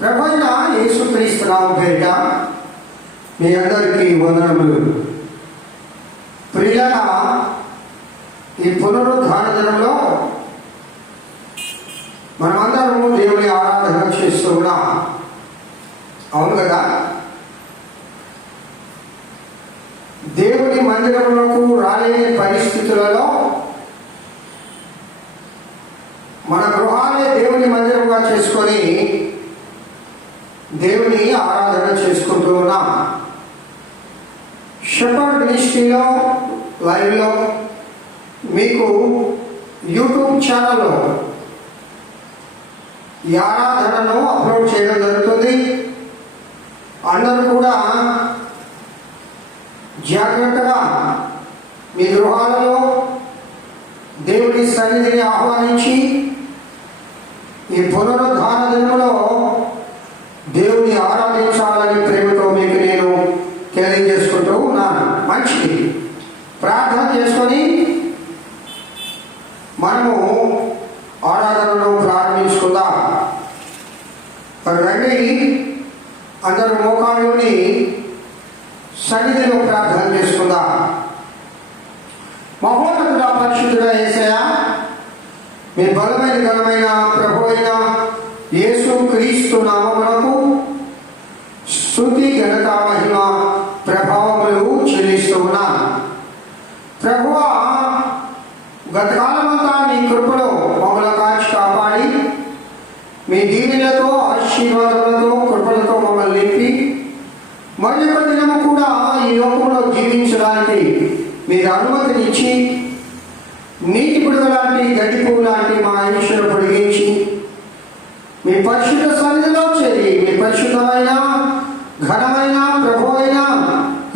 ప్రభువైన యేసుక్రీస్తు నామమున పేరిట మీ అందరికీ వందనములు. ప్రియులారా, ఈ పునరుద్ధాన దినంలో మనమందరము దేవుని ఆరాధన చేస్తూ ఉన్నాం. అవును కదా? దేవుని మందిరములకు రాలేని పరిస్థితులలో మన గృహాలే దేవుని మందిరముగా చేసుకొని దేవుని ఆరాధన చేసుకుంటూ ఉన్నాం. షెపర్డ్ మినిస్ట్రీలో లైవ్లో మీకు యూట్యూబ్ ఛానల్లో ఈ ఆరాధనను అప్లోడ్ చేయడం జరుగుతుంది. అందరూ కూడా జాగ్రత్తగా మీ గృహాలలో దేవుని సన్నిధిని ఆహ్వానించి ఈ పునరుద్ధాన దినములో దేవుని ఆరాధించాలని ప్రేమతో మీకు నేను తెలియజేసుకుంటూ ఉన్నాను. మంచిది, ప్రార్థన చేసుకొని మనము ఆరాధనను ప్రారంభించుకుందాం. రండి, అందరూ మోకాళ్ళుని సన్నిధిలో ప్రార్థన చేసుకుందాం. మహోన్నతుడ పరిశుద్ధుడా యేసయ్యా, మీ బలమైన ఘనమైన ప్రభువైన యేసు క్రీస్తు నామమునకు స్తుతి ఘనత మహిమ ప్రభావములు చెల్లిస్తూ ఉన్నాను. ప్రభువా, గతకాలమంతా నీ కృపలో మమ్మల్ని కాచి కాపాడి మీ దీవెనలతో ఆశీర్వాదములతో కృపలతో మమ్మల్ని నింపి మరి ఒక దినము కూడా ఈ లోకంలో జీవించడానికి మీరు అనుమతినిచ్చి నీటి పుడుగు లాంటి గడ్డి పువ్వు లాంటి మా ఆయుష్ను పొడిగించి మీ పరిశుద్ధ సన్నిధిలో చేరి మీ పరిశుద్ధమైన ఘనమైన ప్రభువైన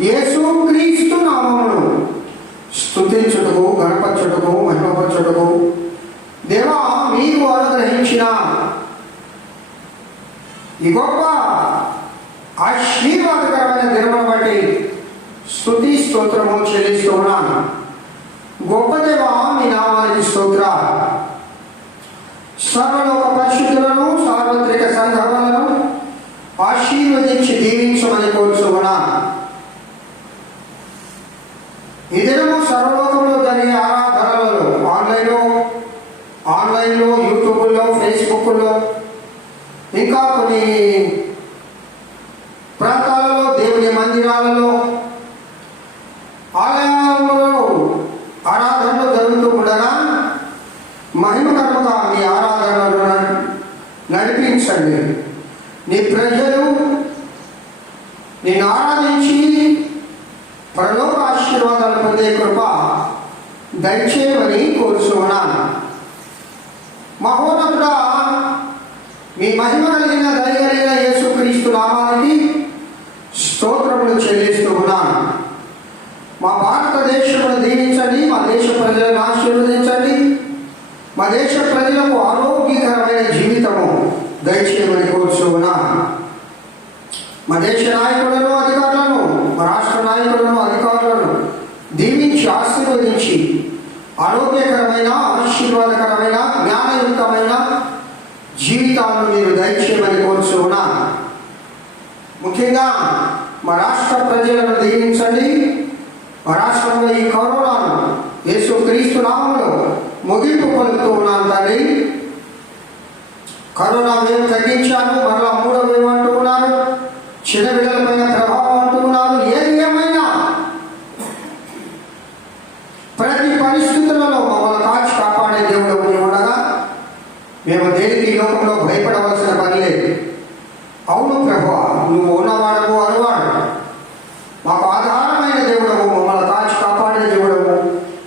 యేసు క్రీస్తు నామమును స్తుతించుటకు, గణపరచుటకు, మహిమపరచుటకు దేవా మీరు అనుగ్రహించిన ఈ గొప్ప ఆశీర్వాదకరమైన దినమును బట్టి స్తుతి స్తోత్రము చెల్లిస్తూ ఉన్నాను. గొప్ప దేవా, మీ నామానికి స్తోత్రాలు. సర్వలోక పరిశుద్ధులను సార్వత్రిక సంఘములను ఆశీర్వదించి దీవించమని కోరుతూ ఉన్నాను. ఈ దినము సర్వలోకంలో జరిగే ఆరాధనలలో ఆన్లైన్లో యూట్యూబ్లో, ఫేస్బుక్లో, ఇంకా కొన్ని ప్రాంతాలలో దేవుని మందిరాలలో ఆలయాలలో ఆరాధనలు జరుగుతూ ఉండగా మహిమకరముగా మీ ఆరాధనలు నడిపించండి. నీ ప్రజలు నిన్ను ఆరాధించి పరలోక ఆశీర్వాదాలు పొందే కృప దయచేయమని కోరుచున్నాను. మహోన్నతుడా, మీ మహిమ కలిగిన దయగలిగిన యేసుక్రీస్తు నామానికి స్తోత్రములు చెల్లిస్తూ ఉన్నాను. మా భారతదేశమును దీవించండి, మా దేశ ప్రజలను ఆశీర్వదించండి, మా దేశ ప్రజలకు ఆరోగ్యకరమైన జీవితము దయచేయమని కోరుచూ ఉన్నాను. మా దేశ నాయకులను, అధికారులను, మా రాష్ట్ర నాయకులను, అధికారులను దీవించి ఆశీర్వదించి ఆరోగ్యకరమైన, ఆశీర్వాదకరమైన, జ్ఞానయుక్తమైన జీవితాలను మీరు దయచేయమని కోరుచూ ఉన్నాను. ముఖ్యంగా మా రాష్ట్ర ప్రజలను దీవించండి. మా రాష్ట్రంలో ఈ కరోనాను యేసు క్రీస్తు నామములో ముగింపు పలుకుతూ ఉన్నాను తండ్రి. కరోనా వేవ్ తగ్గించాను, మరలా మూడవ వేవ్ అంటూ ఉన్నారు, చిన్న బిడ్డలపైన ప్రభావం అంటూ ఉన్నారు. ఏది ఏమైనా ప్రతి పరిస్థితులలో మమ్మల్ని కాచి కాపాడే దేవుడు ఉండగా మేము దేనికి ఈ లోకంలో భయపడవలసిన పని లేదు. అవును ప్రభువా, నువ్వు ఉన్నవాడవు, అనువాడు, మాకు ఆధారమైన దేవుడవు, మమ్మల్ని కాచి కాపాడే దేవుడవు,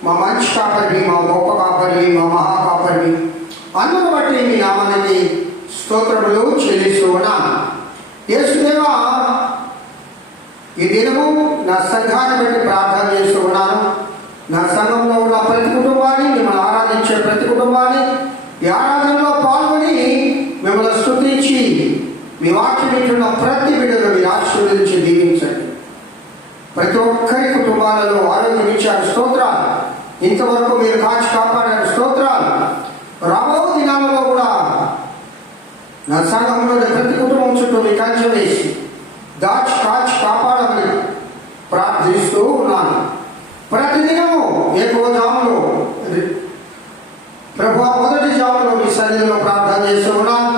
మా మంచి కాపరి, మా గొప్ప కాపరి, మా మహా కాపరి, అందును బట్టి మీ నామానికి స్తోత్రములు చెల్లిస్తూ ఉన్నాను. యేసుదేవా, ఈ దినము నా సంఘాన్ని బట్టి ప్రార్థన చేస్తూ ఉన్నాను. నా సంఘంలో ఉన్న ప్రతి కుటుంబాన్ని, మిమ్మల్ని ఆరాధించే ప్రతి కుటుంబాన్ని ఈ ఆరాధనలో పాల్గొని మిమ్మల్ని స్తుతించి మీ వాక్యం వింటున్న ప్రతి బిడ్డను మీరు ఆశీర్వదించి దీవించండి. ప్రతి ఒక్కరి కుటుంబాలలో ఆరోగ్యం ఇచ్చారు, స్తోత్రాలు. ఇంతవరకు మీరు కాచి కాపాడారు, స్తోత్రాలు. రాబో దినాలలో కూడా నా సంఘంలోని ప్రతి కుటుంబం చుట్టూ మీ కంచె వేసి దాచి కాచి కాపాడమని ప్రార్థిస్తూ ఉన్నాను. ప్రతిదినము ఎక్కువ జాములో ప్రభువా మొదటి జాములో మీ సన్నిధిలో ప్రార్థన చేస్తూ ఉన్నాను.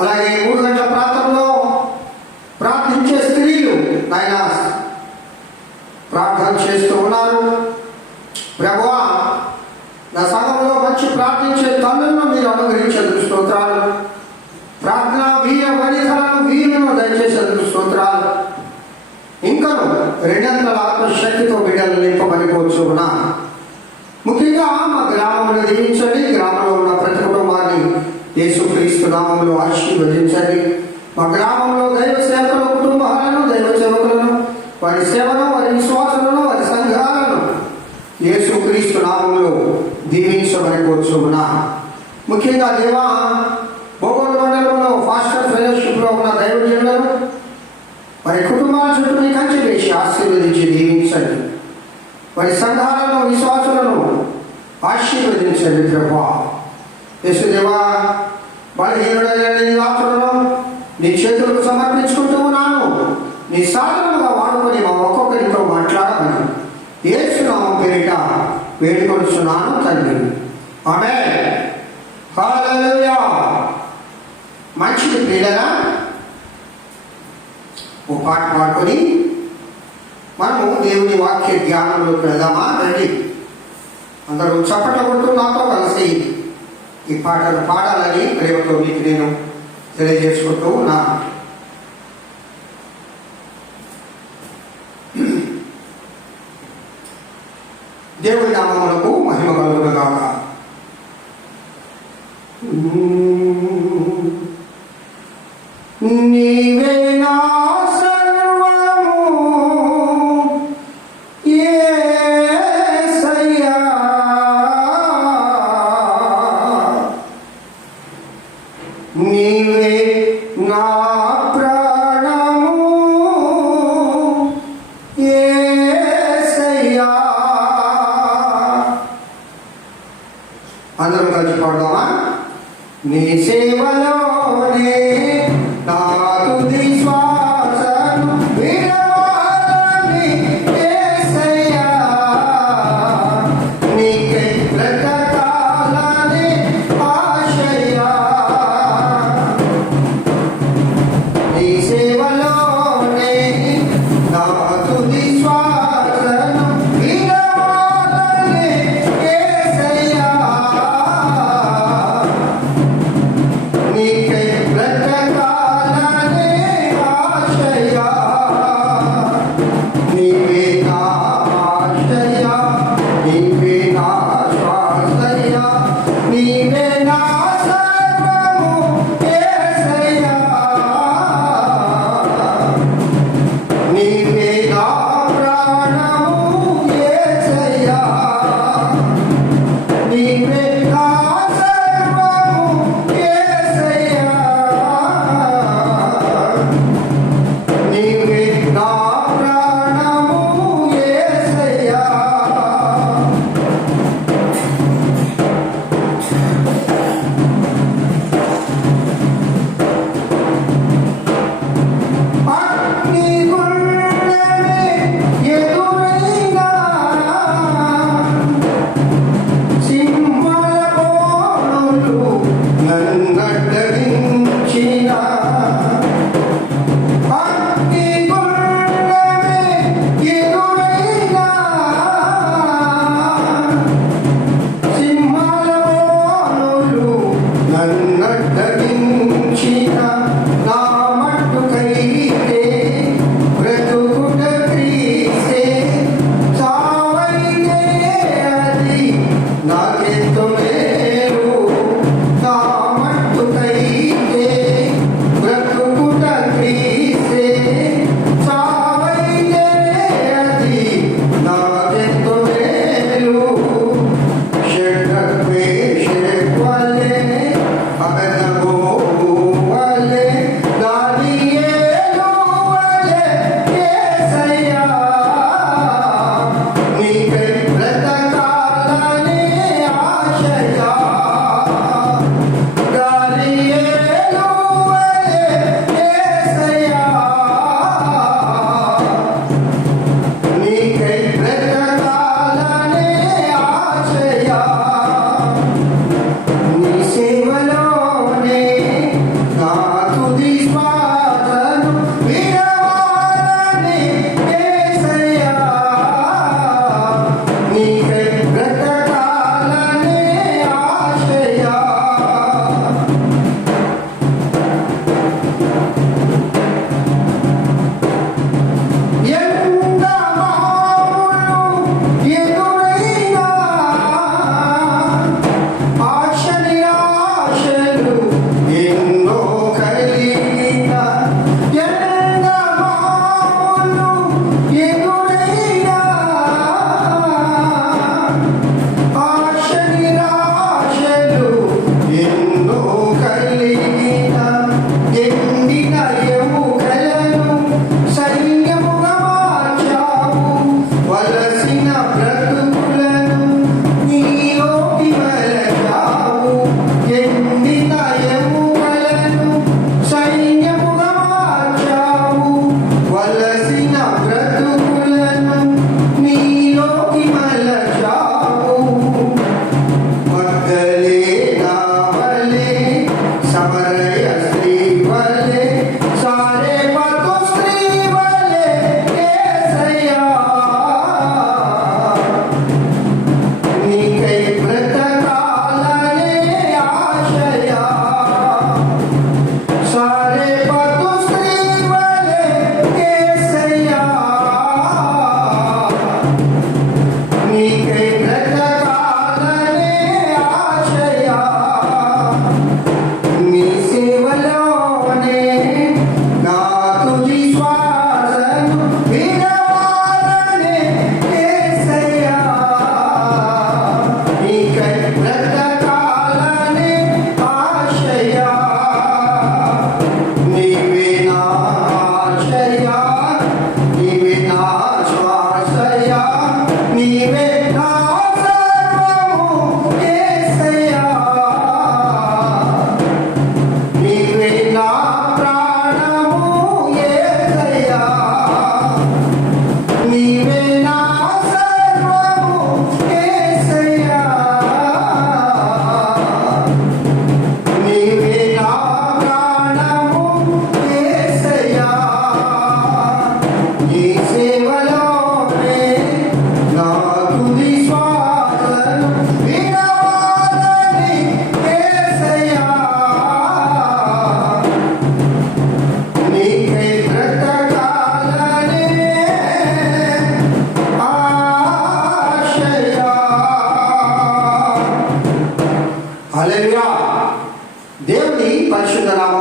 అలాగే 3 గంటల ప్రాంతంలో ప్రార్థించే స్త్రీలు నాయన ప్రార్థన చేస్తూ ఉన్నారు. ప్రభువా నా సంఘంలో మంచి ప్రార్థించే తల్లులను మీరు అనుగ్రహించేందుకు స్తోత్రాలు. ప్రార్థన వీర వనితలను వీరులను దయచేసేందుకు స్తోత్రాలు. ఇంకను 200 ఆత్మశక్తితో బిడ్డలు నింపబడిపోవచ్చున్నా. ముఖ్యంగా మా గ్రామంలో దీవించండి. గ్రామంలో ఉన్న ప్రతి కుటుంబాన్ని యేసుక్రీస్తు నామంలో ఆశీర్వదించండి. మా గ్రామంలో దైవ సేవకుల కుటుంబాలను, దైవ సేవకులను, వారి సేవను, వారి విశ్వాసాలను, వారి సంఘాలను యేసుక్రీస్తు నామంలో దీవించబడిపోవచ్చున్నా. ముఖ్యంగా దేవా బోగోలు మండలంలో ఫాస్టర్ ఫెలోషిప్లో ఉన్న దైవజనులను వారి కుటుంబాల చుట్టూ మీ కంచె వేసి ఆశీర్వదించి దీవించండి. వారి సంఘాలను, విశ్వాసులను ఆశీర్వదించండి ప్రభువా. యేసుదేవా బలహీనుడైన నీ దాసులను నీ చేతులకు సమర్పించుకుంటూ ఉన్నాను. నీ సాధనముగా వాడుకొని మా ఒక్కొక్కరితో మాట్లాడమని యేసు నామం పేరిట వేడుకొనుచున్నాను తండ్రి. ఆమేన్. హల్లెలూయా. మంచిది ప్రియులారా, ఓ పాట పాడుకొని మనము దేవుని వాక్య ధ్యానంలోకి వెళ్దామా? రండి, అందరూ చప్పట కొడుతూ నాతో కలిసి ఈ పాటలు పాడాలని ప్రేమతో మీకు నేను తెలియజేసుకుంటూ ఉన్నా. దేవుని నామమునకు మహిమ కలుగునుగాక. నీవే నా సర్వము యేసయ్యా, నీవే నా ప్రాణము యేసయ్యా. అందరం కలిసి పాడదామా? నీ సేవలోనే నా తుది శ్వాసను విడవాలని యేసయ్యా, నీకై బ్రతకాలని ఆశయ్యా. నీ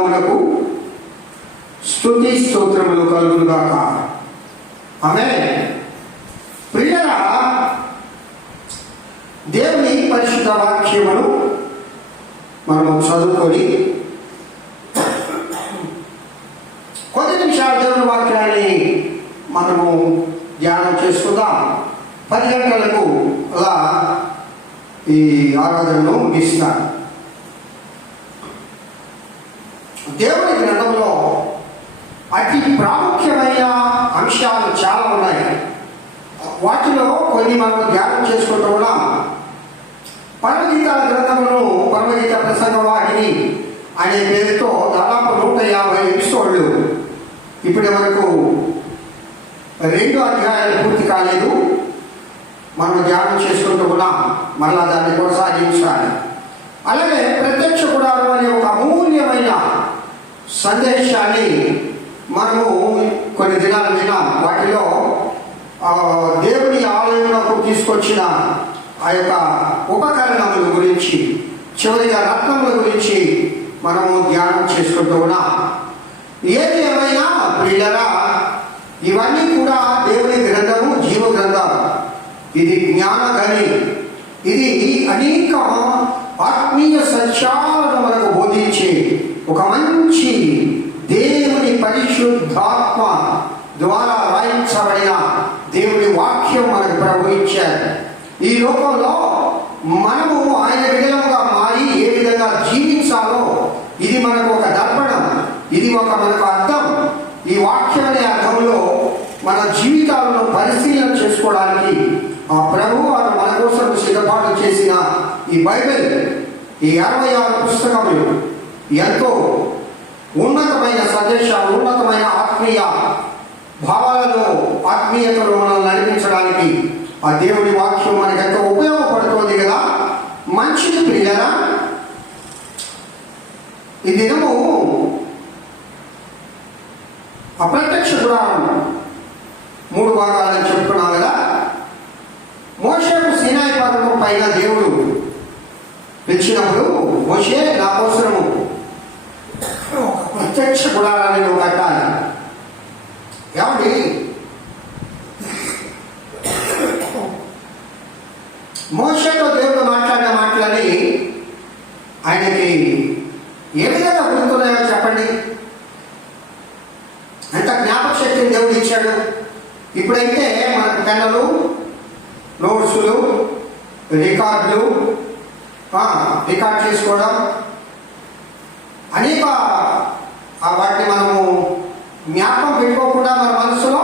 నామములకు స్తుతి స్తోత్రములు కలుగునుగాక. ఆమేన్. ప్రియులారా, దేవుని పరిశుద్ధ వాక్యమును మనము చదువుకొని కొద్ది నిమిషాలు దేవుని వాక్యాన్ని మనము ధ్యానం చేసుకుందాం. 10 గంటలకు అలా ఈ ఆరాధనను ముగిస్తాను. దేవుని గ్రంథంలో అతి ప్రాముఖ్యమైన అంశాలు చాలా ఉన్నాయి. వాటిలో కొన్ని మనం ధ్యానం చేసుకుంటూ ఉన్నాం. పరమగీతాల గ్రంథములను పరమగీత ప్రసంగ వాహిని అనే పేరుతో దాదాపు 150 ఎపిసోడ్లు ఇప్పటి వరకు 2 అధ్యాయాలు పూర్తి కాలేదు. మనం ధ్యానం చేసుకుంటూ ఉన్నాం. మళ్ళా దాన్ని కొనసాగించాలి. అలాగే ప్రత్యక్ష గుడారం అనే ఒక అమూల్యమైన సందేశాన్ని మనము కొన్ని దినాలు విన్నాం. వాటిలో దేవుని ఆలయంలోకి తీసుకొచ్చిన ఆ యొక్క ఉపకరణముల గురించి, చివరిగా రత్నముల గురించి మనము ధ్యానం చేసుకుంటూ ఉన్నాం. ఏది ఏమైనా ప్రియులారా, ఇవన్నీ కూడా దేవుని గ్రంథము, జీవ గ్రంథం. ఇది జ్ఞానగని. ఇది అనేక ఆత్మీయ సత్యాలను మనకు బోధించి ఒక మంచి దేవుని పరిశుద్ధాత్మ ద్వారా రాయించబడిన దేవుని వాక్యం మనకు ప్రవహించారు. ఈ లోకంలో మనము ఆయన బిడ్డలుగా మారి ఏ విధంగా జీవించాలో ఇది మనకు ఒక దర్పణం, ఇది ఒక మనకు అర్థం. ఈ వాక్యం అనే అర్థంలో మన జీవితాలను పరిశీలన చేసుకోవడానికి ఆ ప్రభు వారు మన కోసం సిద్ధపాటు చేసిన ఈ బైబిల్, ఈ 66 పుస్తకములు ఎంతో ఉన్నతమైన సందేశాలు, ఉన్నతమైన ఆత్మీయ భావాలలో, ఆత్మీయతలో మనల్ని నడిపించడానికి ఆ దేవుని వాక్యం మనకు ఎంతో ఉపయోగపడుతుంది కదా. మంచిది ప్రియులారా. ఈ దినము అప్రత్యక్ష గుడారం 3 భాగాలని చెప్పుకున్నాం కదా. మోషేకు సీనాయి పర్వతం పైన దేవుడు పిలిచినప్పుడు, మోషే నా కోసము ప్రత్యక్ష గుడారాన్ని నువ్వు కట్టాలి. ఏమండి, మోషేతో దేవుడు మాట్లాడిన మాటలని ఆయనకి ఏ విధంగా గుర్తున్నాయో చెప్పండి. ఎంత జ్ఞాపక శక్తిని దేవుడు ఇచ్చాడు. ఇప్పుడైతే మనకు పెన్నులు, నోట్సులు, రికార్డులు, రికార్డ్ చేసుకోవడం, అనేక వాటిని మనము జ్ఞాపకం పెట్టుకోకుండా మన మనసులో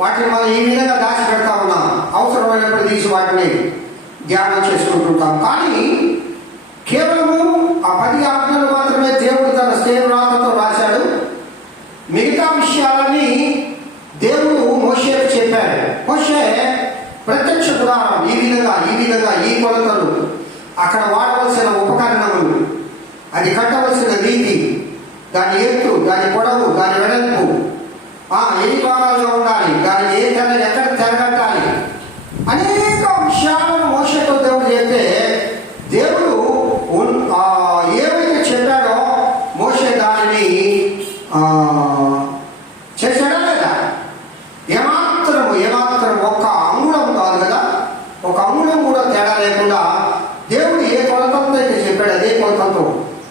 వాటిని మనం ఈ విధంగా దాచిపెడతా ఉన్నాం. అవసరమైనప్పుడు తీసి వాటిని ధ్యానం చేసుకుంటుంటాం. కానీ కేవలము ఆ 10 ఆజ్ఞలు మాత్రమే దేవుడు తన సేవరాతతో రాశాడు. మిగతా విషయాలని దేవుడు మోషేకు చెప్పాడు. మోషే ప్రత్యక్ష గుడారం ఈ విధంగా ఈ కొలతలు, అక్కడ వాడవలసిన ఉపకరణములు, అది కట్టవలసిన రీతి, దాని ఎత్తు, దాని పొడవు, దాని వెడల్పు, ఎన్ని భాగాలుగా ఉండాలి, దాని ఎక్కడ తెరగట్టాలి, అనేక విషయాలను మోషేతో దేవుడు చెప్తే దేవుడు ఏమైతే చెప్పాడో మోషే దానిని చేశాడా లేదా? ఏమాత్రం ఒక్క అంగుళం కాదు కదా, ఒక అంగుళం కూడా తేడా లేకుండా దేవుడు ఏ కొలతలతో అయితే చెప్పాడు అదే కొలతలతో.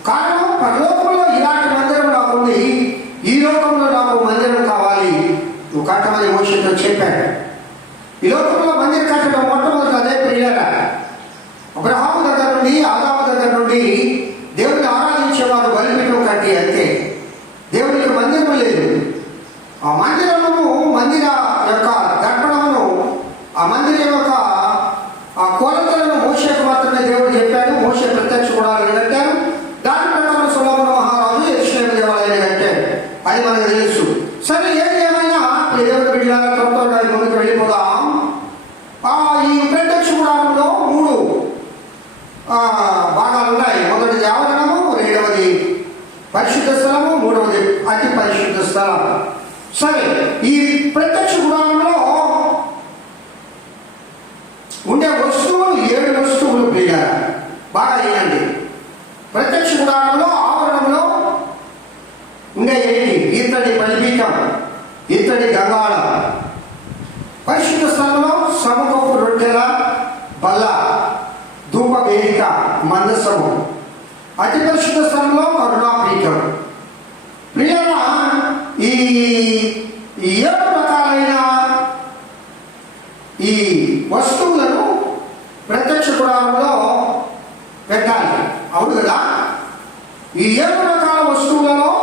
కారణం, పరలోకంలో ఇలాంటి మందిరం నాకు ఉంది, ఈ లోకంలో నాకు మందిరం కావాలి, నువ్వు కట్టమని మోషేతో చెప్పాడు. ఈ లోకంలో మందిరం కట్టడం మొట్టమొదటి అదే ప్రియులారా. అబ్రహాము దగ్గర నుండి, ఆదాము దగ్గర నుండి దేవుడిని ఆరాధించేవారు బలిపీఠం కట్టి అంతే. దేవుడికి మందిరం లేదు. ఆ మందిరమును, మందిర యొక్క దర్పణమును, ఆ మందిరం యొక్క ఆ కొలతలను మోషేకు మాత్రమే దేవుడు చెప్పాడు. మోషే ప్రత్యక్ష గుడారాన్ని కట్టారు. దాని ప్రకారం సొలొమోను మహారాజు యెరూషలేము దేవాలయాన్ని కట్టాడు. అది మనకు తెలుసు. సరే, ఏది ఏమైనా దేవుడి బిడ్డలారా త్వరగా ముందుకు వెళ్ళిపోదాం. ఈ ప్రత్యక్ష గుడారంలో 3 భాగాలు ఉన్నాయి. మొదటిది ఆవరణము, రెండవది పరిశుద్ధ స్థలము, మూడవది అతి పరిశుద్ధ స్థలం. సరే, ఈ ప్రత్యక్ష గుడారంలో ఉండే వస్తువులు 7 వస్తువులు ప్రియారా. బాగా చేయండి. ప్రత్యక్ష గుడారంలో ఆవరణంలో సముఖపు రొట్టెల బల్ల, ధూప వేదిక, మందసము, అతి పరిశుద్ధ స్థలంలో కరుణాపీఠం. ప్రియులారా, ఈ 7 రకాలైన ఈ వస్తువులను ప్రత్యక్ష గుడారంలో పెట్టాలి. అవును కదా? ఈ 7 రకాల వస్తువులలో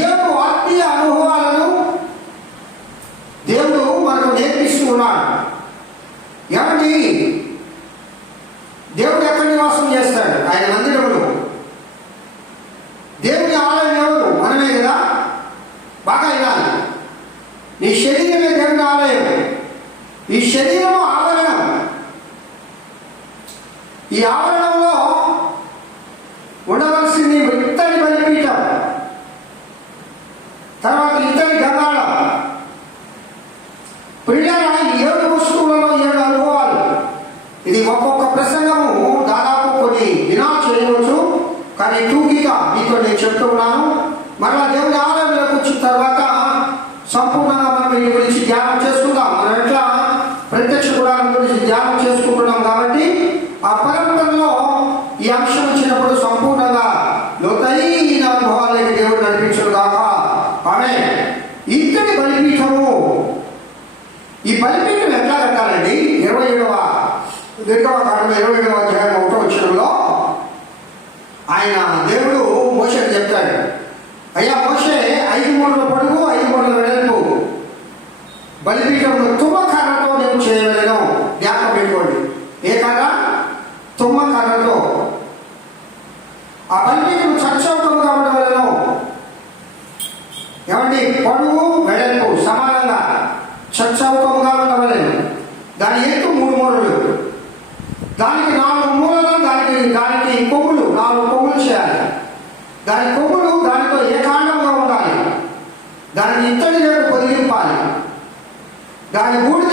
7 ఆత్మీయ అనుభవాలను దేవుడు మనకు నేర్పిస్తూ ఉన్నాడు. ఏమండి, దేవుడు ఎక్కడ నివాసం చేస్తాడు? ఆయన మందిరములు. దేవుని ఆలయం ఎవరు? మనమే కదా? బాగా వినాలి. నీ శరీరమే దేవుని ఆలయం. ఈ శరీరము ఆవరణం. ఈ ఆవరణంలో ఉండవలసింది ఇత్తడి బలిపీఠం, తర్వాత ఇత్తడి గంగాళం. ప్రియులారా, ఈ 7 వస్తువులలో 7 అనుభవాలు. ఇది ఒక్కొక్క ప్రసంగము దాదాపు కొన్ని దినాలు చేయవచ్చు, కానీ టూకీగా మీతో నేను చెప్తూ ఉన్నాను. మరలా దేవుని ఆలయంలోకి వచ్చిన తర్వాత సంపూర్ణంగా మనం వీటి గురించి ధ్యానం చేసుకుందాం. మనం ఎట్లా ప్రత్యక్ష గుడారం గురించి ధ్యానం చేసుకుంటున్నాం కాబట్టి ఆ పరంపరలో ఈ అంశం వచ్చినప్పుడు సంపూర్ణంగా లోతైన అనుభవాలకి దేవుడు నడిపించడు కాక. ఆమె ఇక్కడి బలిపీఠము. ఈ బలిపీఠం ఎట్లా కట్టాలండి? 27వ కాండం 27వ అధ్యాయం 1వ వచనంలో ఆయన దేవుడు మోషేకు చెప్తాడు, అయ్యా మోషే, 5 మూరల పొడుగు 5 మూరల వెడల్పు బలిపీఠంలో తుమ్మ కర్రతో నేను చేయవలెను. జ్ఞాపకం పెట్టుకోండి. ఏ కర్ర? తుమ్మ కర్రతో. ఆ బలిపీఠం చచ్చౌకముగా ఉండవలెను. ఏమండి, పొడుగు వెడల్పు సమానంగా చచ్చౌకముగా ఉండవలెను. దాని ఎత్తు 3 మూరలు, దానికి 4 మూలలు, దానికి కొమ్ములు 4 కొమ్ములు చేయాలి. దాని కొమ్ములు దానితో ఏకాండంగా ఉండాలి. దానికి ఇత్తడి రేపు పొదిగింపాలి. దాని బూడిద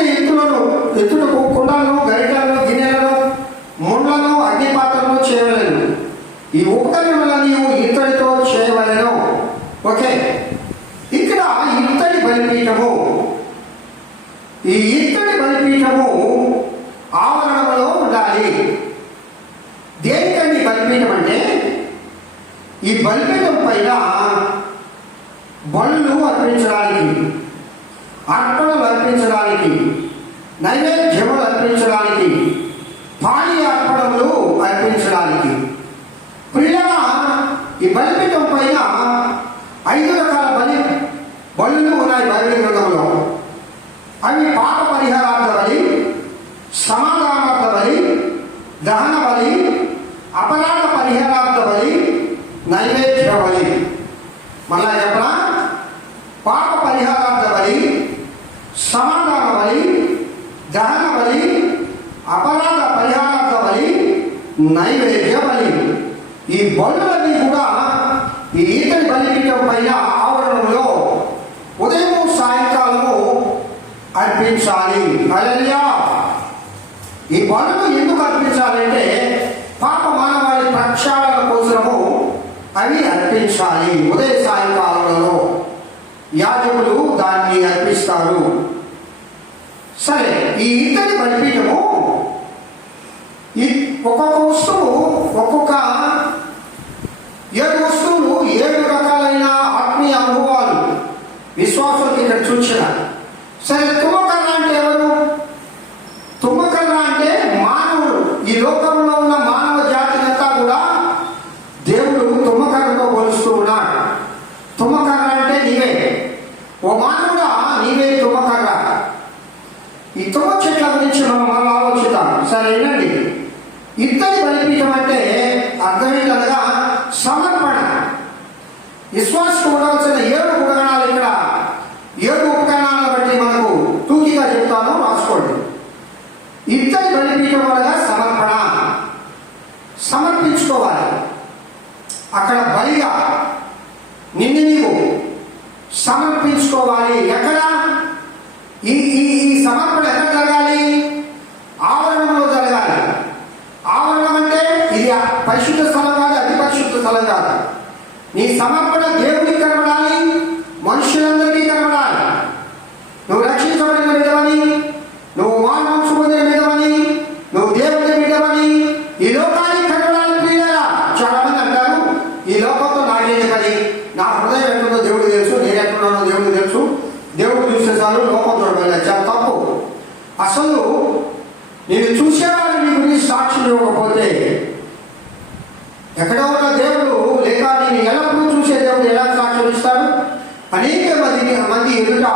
ఎత్తులకు కుండలను, గరిటలను, గిన్నెలను, ముండ్లను, అగ్నిపాత్రలను చేయవలెను. ఈ ఉపకరణములన్నీ ఇత్తడితో చేయవలెను. ఓకే, ఇక్కడ ఇత్తడి బలిపీఠము. ఈ ఇత్తడి బలిపీఠము ఆవరణలో ఉండాలి. దేనికండి బలిపీఠం అంటే? ఈ బలిపీఠం పైన బలులు అర్పించడానికి, అర్పణలు అర్పించడానికి, నైవేద్యములు అర్పించడానికి, పానీయ అర్పణములు అర్పించడానికి. ప్రియులారా, ఈ బలిపీఠం పైన 5 రకాల బలులు ఉన్నాయి బైబిల్ గ్రంథంలో. అవి పాప పరిహారార్థ బలి, సమాధానార్థ బలి, దహన బలి, అపరాధ పరిహారార్థ బలి, నైవేద్య బలి. మళ్ళా చెప్పనా? పాప పరిహారార్థ బలి, సమాధాన బలి, దహన బలి, అపరాధ పరిహారార్థ బలి, నైవేద్య బలి. ఈ బలులన్నీ కూడా ఈ ఇతని బలిపీఠం పైన ఆవరణంలో ఉదయం సాయంకాలము అర్పించాలి. హల్లెలూయా. ఈ బలులు ఎందుకు అర్పించాలంటే పాప మానవాళి ప్రక్షాళన కోసము అవి అర్పించాలి. ఉదయ సాయంకాలంలో యాజకులు దాన్ని అర్పిస్తారు. సరే, ఈ ఇద్దరి బలిపీఠము ఒక్కొక్క వస్తువు, ఒక్కొక్క 7 వస్తువులు 7 రకాలైన ఆత్మీయ అనుభవాలు విశ్వాసానికి ఇక్కడ సూచన. సరే, తుమ్మకర్ర అంటే ఎవరు? తుమ్మకర్ర అంటే మానవుడు. ఈ లోకంలో ఉన్న మానవ జాతినంతా కూడా దేవుడు తుమ్మకర్రతో పోలుస్తూ ఉన్నాడు. తుమ్మకర్ర అంటే నీవే. ఓ మానవుడా, నీవే తుమ్మకర్ర. ఈ తుమ్మ చెట్ల గురించి మనం ఆలోచిద్దాం. సరే వినండి. ఇత్తడి బలిపీఠం అంటే అర్థం ఏంటనగా సమర్పణ. విశ్వాసం ఉండవలసిన 7 గుణగణాలు ఇక్కడ 7 ఉపకరణాలను బట్టి మనకు టూకీగా చెప్తాను, రాసుకోండి. ఇత్తడి బలిపీఠం అనగా సమర్పణ. సమర్పించుకోవాలి. అక్కడ బలిగా నిన్ను నీవు సమర్పించుకోవాలి. ఎక్కడ? ఈ సమర్పణ ఎక్కడ జరగాలి? ఆవరణంలో జరగాలి. ఆవరణం అంటే ఇది పరిశుద్ధ స్థలం కాదు, అతి పరిశుద్ధ స్థలం కాదు. నీ సమర్పణ దేవుడికి కనబడాలి, మనుషులందరికీ కనబడాలి. నువ్వు రక్షించబడిన ఈ లోకంతో నాకేంటి పని, నా హృదయం ఎక్కడో దేవుడు తెలుసు, నేను ఎక్కడున్నానో దేవుడు తెలుసు, దేవుడు చూసేసారు, లోకం చూడలేదు. చాలా తప్పు. అసలు నేను చూసేవాడు నీ గురించి సాక్షి ఇవ్వకపోతే ఎక్కడో ఉన్న దేవుడు లేక నేను ఎల్లప్పుడూ చూసే దేవుడు ఎలా సాక్ష్యం ఇస్తాడు? అనేక మంది ఎదుట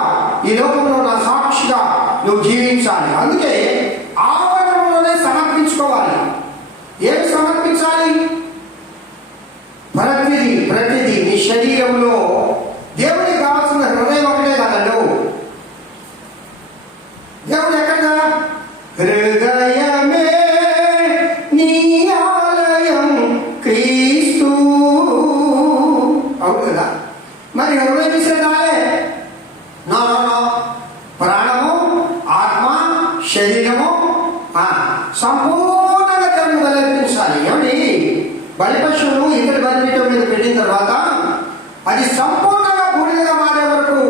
ఈ లోకంలో నా సాక్షిగా నువ్వు జీవించాలి. అందుకే ఆవరణలోనే సమర్పించుకోవాలి. ఏమి సమర్పించాలి? ప్రతిదీ నీ శరీరంలో దేవుడికి కావాల్సిన హృదయం ఒకటే కదండు. దేవుడు ఎక్కడా? హృదయమే నీ ఆలయం క్రీస్తు. అవును కదా? మరి హృదయం ఇసేదాలే నో ప్రాణము, ఆత్మ, శరీరము సంపూర్ణంగా దేవుని బలిపించాలి. ఏమిటి? బలిపశువులు ఇతర బలిపీఠం మీద పెట్టిన తర్వాత అది సంపూర్ణంగా బూడిదగా మారే వరకు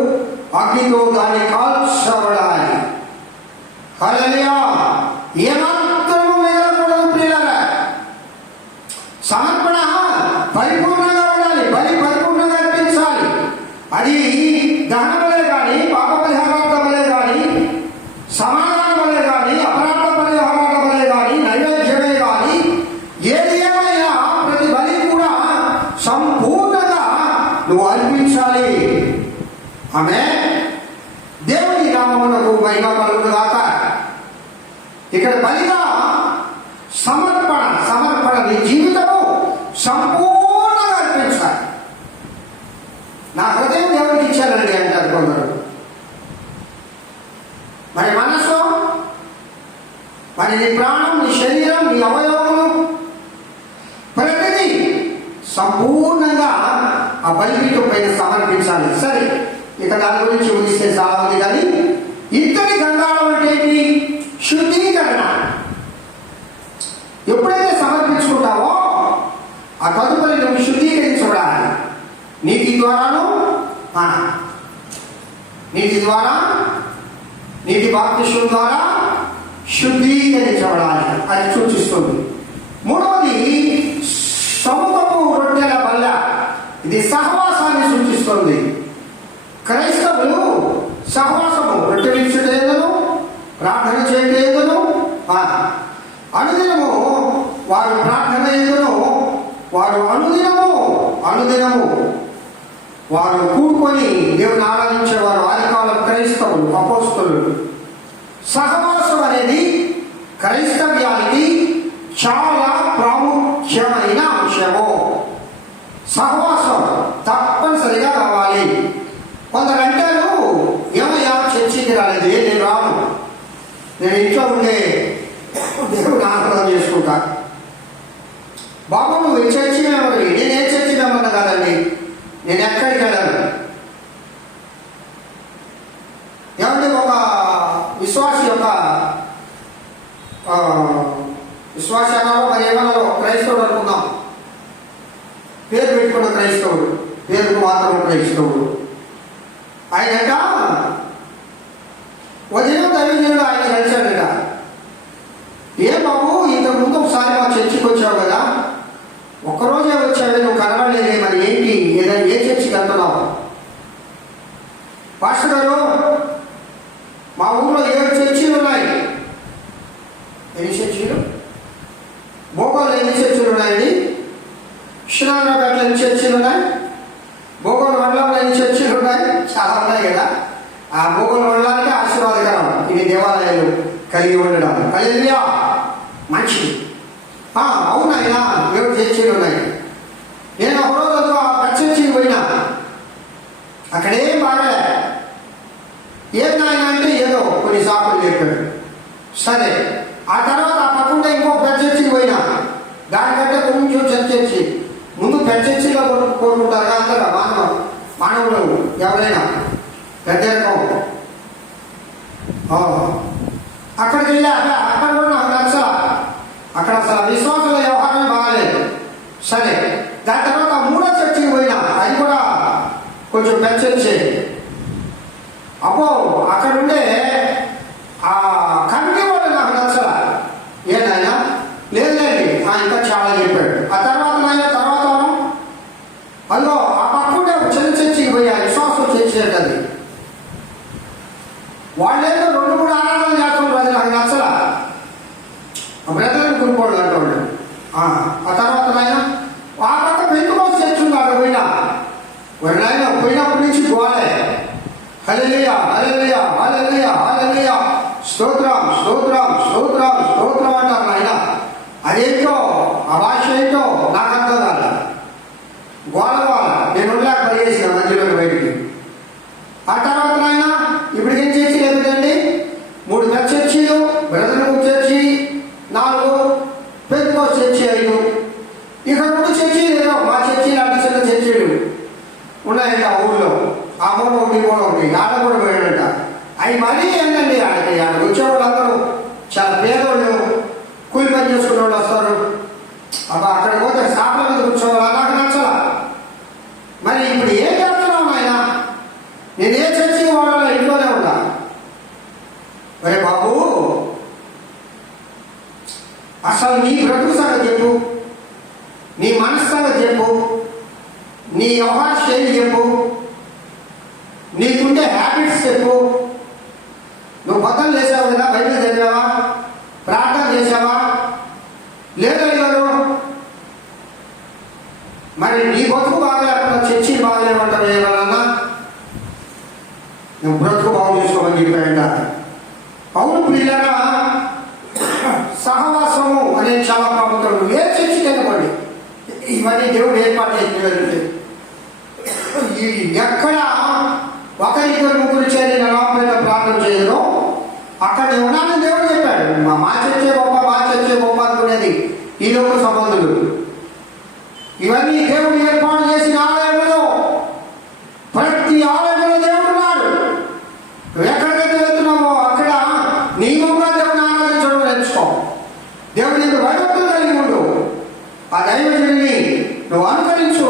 అగ్నితో దాన్ని కాల్చబడాలి. హల్లెలూయా. ఏమాత్రము మిగలకూడదు ప్రియులారా. సమర్పణ పరిపూర్ణంగా ఉండాలి. పరిపూర్ణంగా అర్పించాలి. అది దహన బలే కానీ, పాప పరిహారార్థ బలే కానీ, సమాధాన బలే కానీ, అపరాధ పరిహారార్థ బలే కానీ, నైవేద్యమే కానీ, ఏది ఏమైనా ప్రతి బలి కూడా సంపూర్ణంగా నువ్వు అర్పించాలి. ఆమె దేవుని నామమునకు మహిమ కలుగును గాక. ఇక్కడ బలిగా సమర్పణ నీ జీవితము సంపూర్ణంగా అర్పించాలి. నా హృదయం దేవుడికి ఇచ్చానండి అంటారు కొందరు. మరి మనసు, మరి నీ ప్రాణం, నీ శరీరం, నీ అవయవములు ప్రతిదీ సంపూర్ణంగా ఆ బలిపీఠం పైన సమర్పించాలి. సరే, ఇక దాని గురించి ఊహిస్తే చాలా ఉంది. కానీ ఇంతటి గంగాళం అంటే ఏంటి? శుద్ధీకరణ. ఎప్పుడైతే సమర్పించుకుంటావో ఆ తదుపరి నువ్వు శుద్ధీకరించబడాలి. నీతి ద్వారా నీతి బాప్తిస్మం ద్వారా శుద్ధీకరించబడాలి అని సూచిస్తుంది. మూడవది సముఖపు రొట్టెల బల్ల. ఇది సహవాసాన్ని సూచిస్తుంది. క్రైస్తవులు సహవాసము, రొట్టె విడిచుటేందును, ప్రార్థన చేయటేందును, అనుదినము వారు ప్రార్థన ఎందును, వారు అనుదినము వారు కూడుకొని దేవుని ఆరాధించేవారు. ఆదికాలం క్రైస్తవులు, అపోస్తలులు. సహవాసం అనేది క్రైస్తవ్యానికి చాలా ప్రాముఖ్యమైన అంశము. సహవాసం తప్పనిసరిగా కావాలి. కొందరంటారు, ఏమయ్యా చర్చికి రాలేదు, నేను రాను, నేను ఇంట్లో ఉండే దేవుడు ఆరాధన చేసుకుంటా. బాబు నువ్వు చర్చి మెంబర్. నేను ఏ చర్చి మెంబర్ని కాదండి, నేను ఎక్కడికి వెళ్ళను. ఏమంటే ఒక విశ్వాసి అనాలో మరి ఏమన్నాలో క్రైస్తవుడు అనుకుందాం, పేరు పెట్టుకున్న క్రైస్తవుడు, పేరుకు మాత్రం క్రైస్తవుడు. ఆయనట ఉదయం దైవజనుడు ఆయన కలిశాడట. ఏ బాబు, ఇంతకు ముందు ఒకసారి మా చర్చికి వచ్చావు కదా, ఒక్కరోజే వచ్చావే, నువ్వు కనబడలేదే, మరి ఏంటి, ఏదైనా ఏ చర్చికి వెళ్తున్నావు? పాస్టర్ గారు, మా ఊళ్ళో 7 చర్చీలు ఉన్నాయి. ఎన్ని చర్చీలు? భోగోలు ఎన్ని చర్చీలు ఉన్నాయండి? కృష్ణారావుపేటలో ఎన్ని చర్చీలు ఉన్నాయి? భోగోలు మండలంలో ఎన్ని చర్చీలు ఉన్నాయి? చాలా ఉన్నాయి కదా. ఆ భోగోలు మండలానికి ఆశీర్వాదకరం ఇవి దేవాలయాలు కలిగి ఉండడం. హల్లెలూయా, మంచిది. అవునాయనా, 7 చర్చీలు ఉన్నాయి. నేను ఒకరోజు ఆ పెద్ద చర్చికి పోయినా, అక్కడేం బాగాలే. ఏం నాయన అంటే ఏదో కొన్ని సాకులు చెప్పాడు. సరే, ఆ తర్వాత ఆ పక్కన ఇంకో పెద్ద చర్చికి పోయినా, దానికంటే కొంచెం చర్చి. ముందు పెద్ద చర్చిలో కోరుకుంటారు కదా అంతగా మానవులు ఎవరైనా పెద్ద అక్కడికి వెళ్ళా. అక్కడ కూడా నాకు నచ్చల. అక్కడ అసలు విశ్వాసాల వ్యవహారమే బాగాలేదు. సరే, దాని తర్వాత 3వ చర్చికి పోయినా, అది కూడా కొంచెం పెద్ద చర్చి. అబ్బో, అక్కడ ఉండే ఆ కమిటీ వాళ్ళు నాకు నచ్చల. ఏనాయనా, లేదులేండి, ఇంకా చాలా చెప్పాడు. ఆ తర్వాత హల్లెలూయా హల్లెలూయా హల్లెలూయా హల్లెలూయా, స్తోత్రం స్తోత్రం స్తోత్రం స్తోత్రం అంటారు నాయన. అదేంటో ఆ భాష ఏంటో నాకు అర్థం కాదు. గోళ గోళ నేను ఉండలేక పరిగేసిన మధ్యలో బయటికి. ఆ తర్వాత నాయన ఇప్పుడు ఏం చర్చీలు ఏమిటండి? 3 పెద్ద చర్చీలు, బ్రదర్హుడ్ చర్చి 4, పెంతెకోస్తు చర్చి 5. ఇక 2 చర్చీలు ఏదో మా చర్చి లాంటి చిన్న చర్చీలు ఉన్నాయంట ఆ ఊళ్ళో. ఆ మూల ఒకటి మూల ఒకటి ఆడ కూడా పోయాడంట. అవి మరీ ఏంటండి ఆడకి వచ్చేవాళ్ళు అందరూ చాలా పేదోళ్ళు, కూలి పని చేసుకునే వాళ్ళు వస్తారు. అబ్బా అక్కడికి పోతే షాపుల మీద కూర్చోవాలి, నాకు నచ్చలా. మరి ఇప్పుడు ఏం చేస్తున్నావు నాయన? నేను ఏ చర్చి వాడాలో ఇంట్లోనే ఉంటా. అరే బాబు, అసలు నీ బ్రతుకు సంగతి చెప్పు, నీ మనసు సంగతి చెప్పు, నీ వ్యవహార శైలి చెప్పు, నీకుండే హ్యాబిట్స్ చెప్పు. నువ్వు పొద్దున లేసావు కదా, బైబిల్ చదివావా, ప్రార్థన చేసావా లేదా? మరి నీ బతుకు బాగలేకుండా చర్చి బాగలేమంటారు ఏమన్నా? నువ్వు బ్రతుకు బాగు చేసుకోమని చెప్పాడంట. అవును ప్రియులారా, సహవాసము అనేది చాలా ప్రాముఖ్యం. నువ్వు ఏ చర్చి తినకండి, ఇవన్నీ దేవుడు ఏర్పాటు చేసి ఎక్కడ 1, 2, 3 చేరి నా నామమున ప్రార్థన చేయను అక్కడ ఉన్నానని దేవుడు చెప్పాడు. మా చర్చే గొప్ప అనుకునేది ఈ లోక సంబంధులు. ఇవన్నీ దేవుడు ఏర్పాటు చేసిన ఆలయంలో, ప్రతి ఆలయంలో దేవుడు ఉన్నాడు. నువ్వు ఎక్కడికైతే వెళ్తున్నావో అక్కడ నియమంగా దేవుడిని ఆరాధించడం నేర్చుకో. దేవుడు నీకు భయభక్తులు కలిగి ఉండు. ఆ దైవజనుడిని నువ్వు అనుకరించు.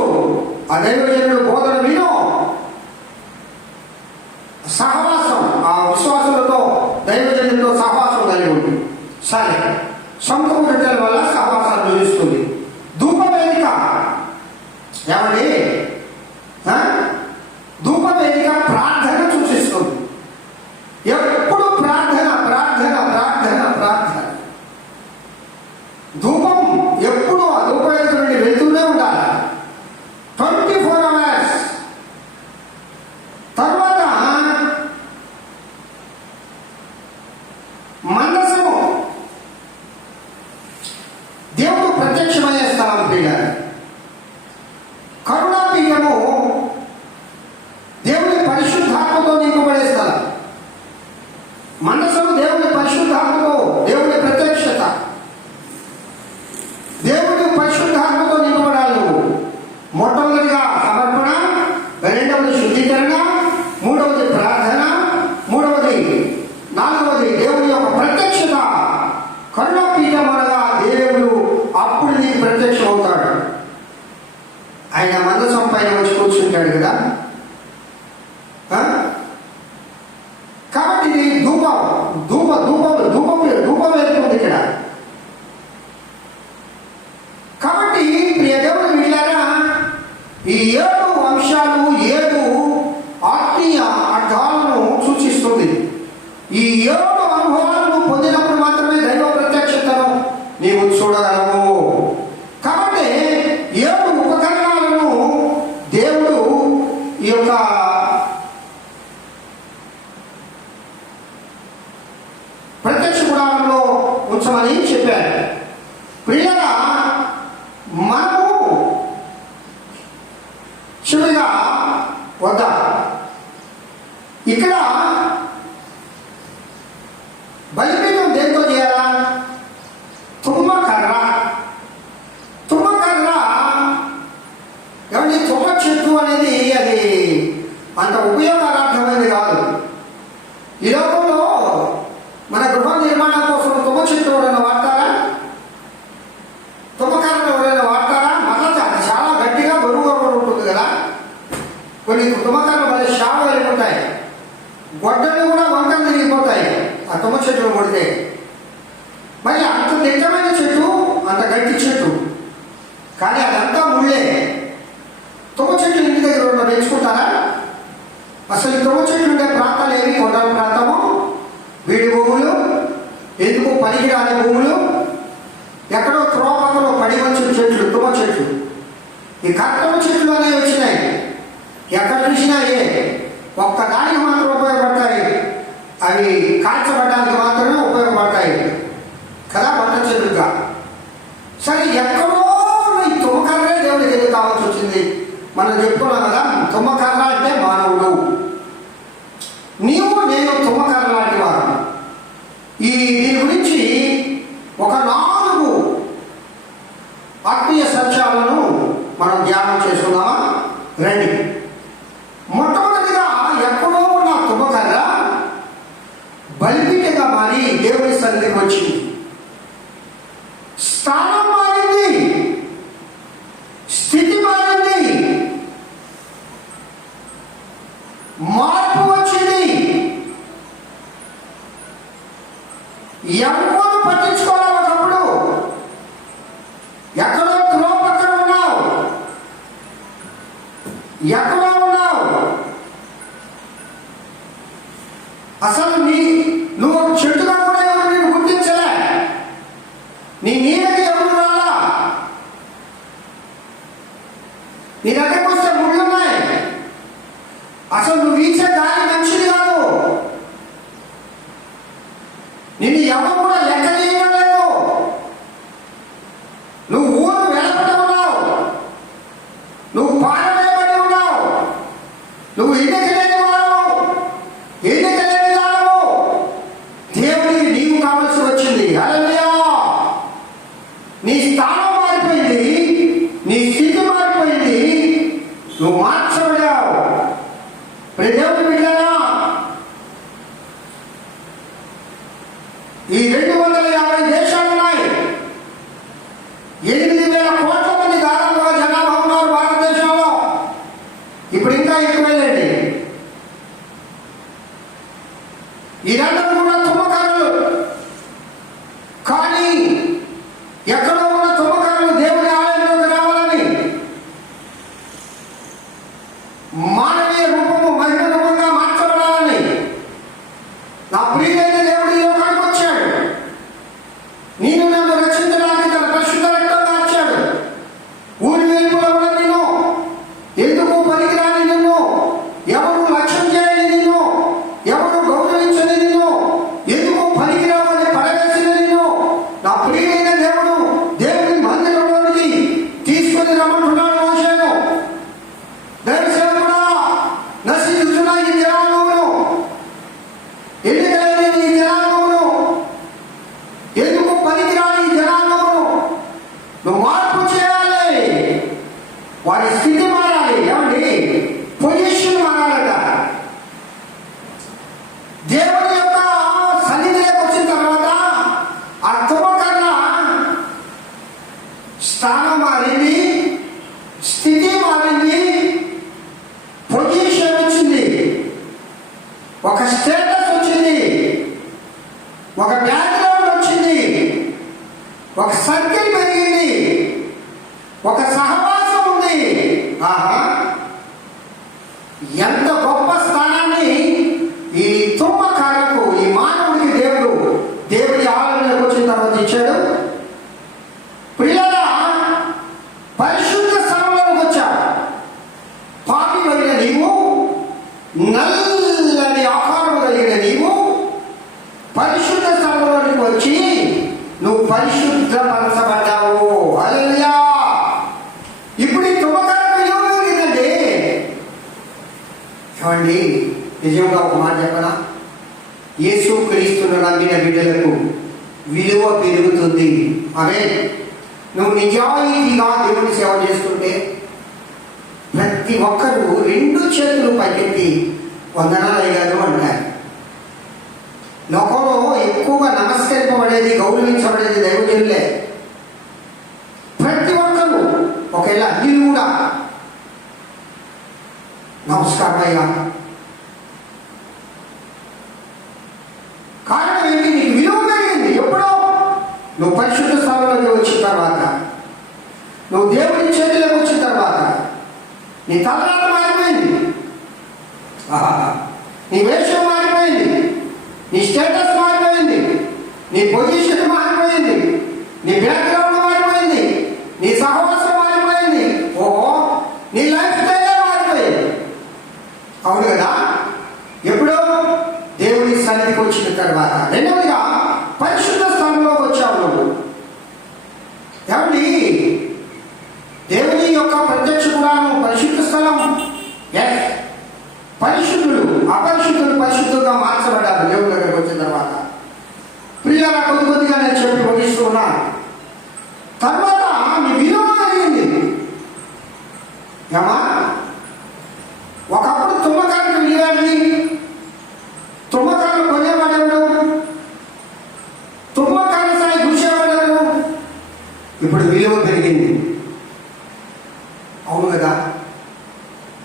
ఆ దైవజనుడు బోధన విను. సహవాసం, ఆ విశ్వాసులతో దైవజనులతో సహవాసం కలిగి ఉంటుంది. సరే, సొంతము పెట్టడం వల్ల సహవాసాన్ని చూపిస్తుంది. ధూపవేదిక ఏమండి? ధూపవేదిక ప్రార్థన సూచిస్తుంది. ఎప్పుడు ప్రార్థన ప్రార్థన ప్రార్థన ప్రార్థన. ధూపం ఎప్పుడు ఆ ధూపవేదిక నుండి వెళ్తూనే ఉండాలి, 24 hours. తర్వాత మనసము దేవుడు ప్రత్యక్షమయ్యే స్థలం ప్రియులారా. కరుణాపీఠము దేవుని పరిశుద్ధాత్మతో నింపబడే స్థలం. మనసును దేవుని పరిశుద్ధాత్మతో, దేవుని ప్రత్యక్షత, దేవుని పరిశుద్ధాత్మతో నింపబడాలి. నువ్వు మొట్టమొదటిగా సమర్పణ, 2వది శుద్ధీకరణ, 3వది ప్రార్థన, 4వది దేవుని యొక్క ప్రత్యక్షత. కరుణాపీఠం అనగా దేవుడు అప్పుడు నీకు ప్రత్యక్షం అవుతాడు. ఆయన మందసం పైన వచ్చి కూర్చుంటాడు కదా. కాబట్టి ధూపం వెళ్తుంది ఇక్కడ. కాబట్టి ప్రియ దేవుడు వీళ్ళారా, ఈ 7 అంశాలు 7 ఆత్మీయ అర్థాలను సూచిస్తుంది. ఈ 7 అనుభవాలను పొందినప్పుడు మాత్రమే దైవ ప్రత్యక్షతను నీవు చూడగలవు. కాబట్టి 7 ఉపకరణాలను దేవుడు ఈ యొక్క ప్రత్యక్ష గుడారంలో ఉంచమని చెప్పారు. ప్రియులారా, మనము చివరిగా వద్దాం. ఇక్కడ బలిపీఠం దేంతో చేయాలా? తుమ్మకర్ర. ఏమంటే తుమ్మ చెట్టు అనేది అది అంత ఉపయోగకరార్థమైనది కాదు. ఈ లోకంలో మన గృహ నిర్మాణం కోసం తుమ్మ చెట్టు ఎవరైనా వాడతారా? తుమ్మకర్రను ఎవరైనా వాడతారా? మళ్ళా చాలా గట్టిగా బరువుగా కూడా ఉంటుంది కదా. కొన్ని తుమ్మకర్రలు మళ్ళీ షాపు వెళ్ళిపోతాయి, గొడ్డలు కూడా వంకలు తిరిగిపోతాయి ఆ తుమ్మ చెట్లు కొడితే. మరి అంత నిజమైన చెట్టు, అంత గట్టి చెట్టు, కానీ అదంతా ముళ్ళే. తుమ్మ చెట్లు ఇంటి దగ్గర పెంచుకుంటారా? అసలు తుమ్మ చెట్లు ఉండే ప్రాంతాలు ఏవి? కొండల ప్రాంతము, బీడి భూములు, ఎందుకు పనికిరాని భూములు, ఎక్కడో త్రోపక్కలో పడి వచ్చిన చెట్లు తుమ్మ చెట్లు. ఈ కర్తమ చెట్లు అనేవి వచ్చినాయి. ఎక్కడ చూసినా ఒక్కదానికి మాత్రం ఉపయోగపడతాయి. అవి కాల్చబడడానికి మాత్రమే ఉపయోగపడతాయి కదా, వంట చెరువుగా. సరే, ఎక్కడో ఈ తుమ్మకర్రే దేవుడికి ఎందుకు కావాల్సి వచ్చింది? మనం చెప్పుకున్నాం కదా, తుమ్మకర్ర అంటే మానవుడు. నీవు నేను తుమ్మకర్ర లాంటి వారు. దీని గురించి ఒక 4 ఆత్మీయ సత్యాలను మనం ధ్యానం చేసుకుందామా? రండి. మొట్టమొదటిగా, ఎక్కడో ఉన్న తుమ్మకర్ర బలిపీఠంగా మారి దేవుని సన్నిధికి వచ్చింది. స్థానం మారింది, స్థితి మారింది, మార్పు వచ్చింది. ఎవరు పట్టించుకోవాలి? ఒకప్పుడు ఎక్కడో త్రోవ పక్కన ఉన్నావు, ఎక్కడో ఉన్నావు. అసలు నువ్వు చెట్టుగా కూడా ఎవరు నేను గుర్తించలే. నీ నీడకి ఎవరు రాలా. నీ దగ్గరకు వస్తే ముళ్ళున్నాయి. అసలు నువ్వు వీచే గాలి మంచిది కాదు. నిన్ను ఎవరు కూడా లెక్క చేయడం లేదు. నువ్వు ఊరు వెలపడి ఉన్నావు, నువ్వు పారవేయబడి ఉన్నావు, నువ్వు ఎన్నికలేని వాడు, ఎన్నికలేని వాడు. దేవుడికి నీవు కావలసి వచ్చింది. హల్లెలూయా. నీ స్థానం మారిపోయింది, నీ స్థితి మారిపోయింది, నువ్వు మార్చబడావు. దేవుడి బిడ్డలా, ఈ 250 దేశాలు ఉన్నాయి. 8,000 కోట్ల మంది దాదాపుగా జనాభా ఉన్నారు భారతదేశంలో. ఇప్పుడు ఇంకా ఎక్కువలేండి. వీరందరూ కూడా తుమ్మకర్రలు. కానీ ఎక్కడో ఉన్న తుమ్మకర్రలు దేవుని ఆలయంలోకి రావాలని, మానవీయ రూపము మహిమ రూపంగా మార్చబడాలని, నా ప్రియమైన దేవుడు ఈ లోకానికి వచ్చాడు. నేను నన్ను రక్షించడానికి తన పరిశుద్ధ రక్తం మార్చాడు. ఊరి వెలుపులో ఉన్న నిన్ను, ఎందుకు పనికిరాని నిన్ను, ఎవరు లక్ష్యం చేయని నిన్ను, ఎవరు గౌరవించని నిన్ను, ఎందుకు పనికిరావని పడవేసిన నిన్ను నా ప్రియమైన దేవుడు దేవుని మందిరంలోనికి తీసుకొని రమ్మంటున్నాడు. మోషేను, దైవసేవకుడా, నశించుతున్న ఈ జనాంగమును, ఎన్నికైన ఈ జనాంగమును, ఎందుకు పనికిరాని ఈ జనాంగమును నువ్వు మార్పు చేయాలి. వారి స్థితి మారాలి. ఏమండి? పొజిషన్ మారాలట. దేవుని యొక్క సన్నిధిలోకి వచ్చిన తర్వాత ఆ తుమ్మకర్ర స్థానం మారింది, స్థితి మారింది, పొజిషన్ వచ్చింది, ఒక స్టేటస్ వచ్చింది, ఒక బ్యాక్గ్రౌండ్ వచ్చింది, ఒక సర్కిల్ పెరిగింది, ఒక సహవాసం ఉంది. ఆహా, ఎంత గొప్ప స్థానాన్ని ఈ తుమ్మకర్రకు, ఈ మానవుడికి దేవుడి ఆలయంలోకి వచ్చిన తర్వాత ఇచ్చాడు. ప్రియులారా, పరిశుద్ధ స్థలంలోకి వచ్చావు. పాపి అయిన నీవు, నల్లని ఆకారం కలిగిన నీవు పరిశుద్ధ స్థలంలోనికి వచ్చి నువ్వు పరిశుద్ధపరచబడ్డావు. హల్లెలూయా. ఇప్పుడు ఈ తుమ్మకర్రకు విలువ పెరిగిందండి. ఏమండి, నిజంగా ఒక మాట చెప్పనా? యేసు క్రీస్తును నమ్మిన బిడ్డలకు విలువ పెరుగుతుంది. ఆమేన్. నువ్వు నిజాయితీగా దేవుని సేవ చేస్తుంటే ప్రతి ఒక్కరూ 2 చేతులు పైకెత్తి వందనాలు అయ్యారు అంటారు. లోకంలో ఎక్కువగా నమస్కరింపబడేది, గౌరవించబడేది దైవజనులే. ప్రతి ఒక్కరూ ఒకేలా అన్ని కూడా నమస్కారం అయ్యా. కారణం ఏంటి? నీకు విలువ పెరిగింది. ఎప్పుడో నువ్వు పరిశుద్ధ స్థలంలోకి వచ్చిన తర్వాత, నువ్వు దేవుని చేతిలోకి వచ్చిన తర్వాత నీ తలరాత మారిపోయింది, నీ వేషం మారిపోయింది, నీ స్టేటస్ మారిపోయింది, నీ పొజిషన్ మారిపోయింది, నీ బ్యాక్గ్రౌండ్ మారిపోయింది, నీ సహవాసం మారిపోయింది. ఓహో, నీ లైఫ్ స్టైలే మారిపోయింది. అవును కదా? ఎప్పుడో దేవుని సన్నిధికి వచ్చిన తర్వాత రెండవదిగా పరిశుద్ధ స్థలంలోకి వచ్చావు నువ్వు. ఏమండి, దేవుని యొక్క ప్రత్యక్ష గుడారం పరిశుద్ధ స్థలం. పరిశుద్ధులు అపరిశుద్ధులు పరిశుద్ధంగా మార్చబడ్డారు దేవుని దగ్గరకు వచ్చిన తర్వాత. ప్రియులారా, కొద్ది కొద్దిగా నేను చెప్పి ముగిస్తూ ఉన్నాను. తర్వాత మీ విలువ అడిగింది ఏమా. ఒకప్పుడు తుమ్మకాలకు విలువది, తుమ్మకాలు కొనేవాడెవడు, తుమ్మకాల స్థాయి కూర్చేవాడెవడు. ఇప్పుడు విలువ పెరిగింది. అవును కదా,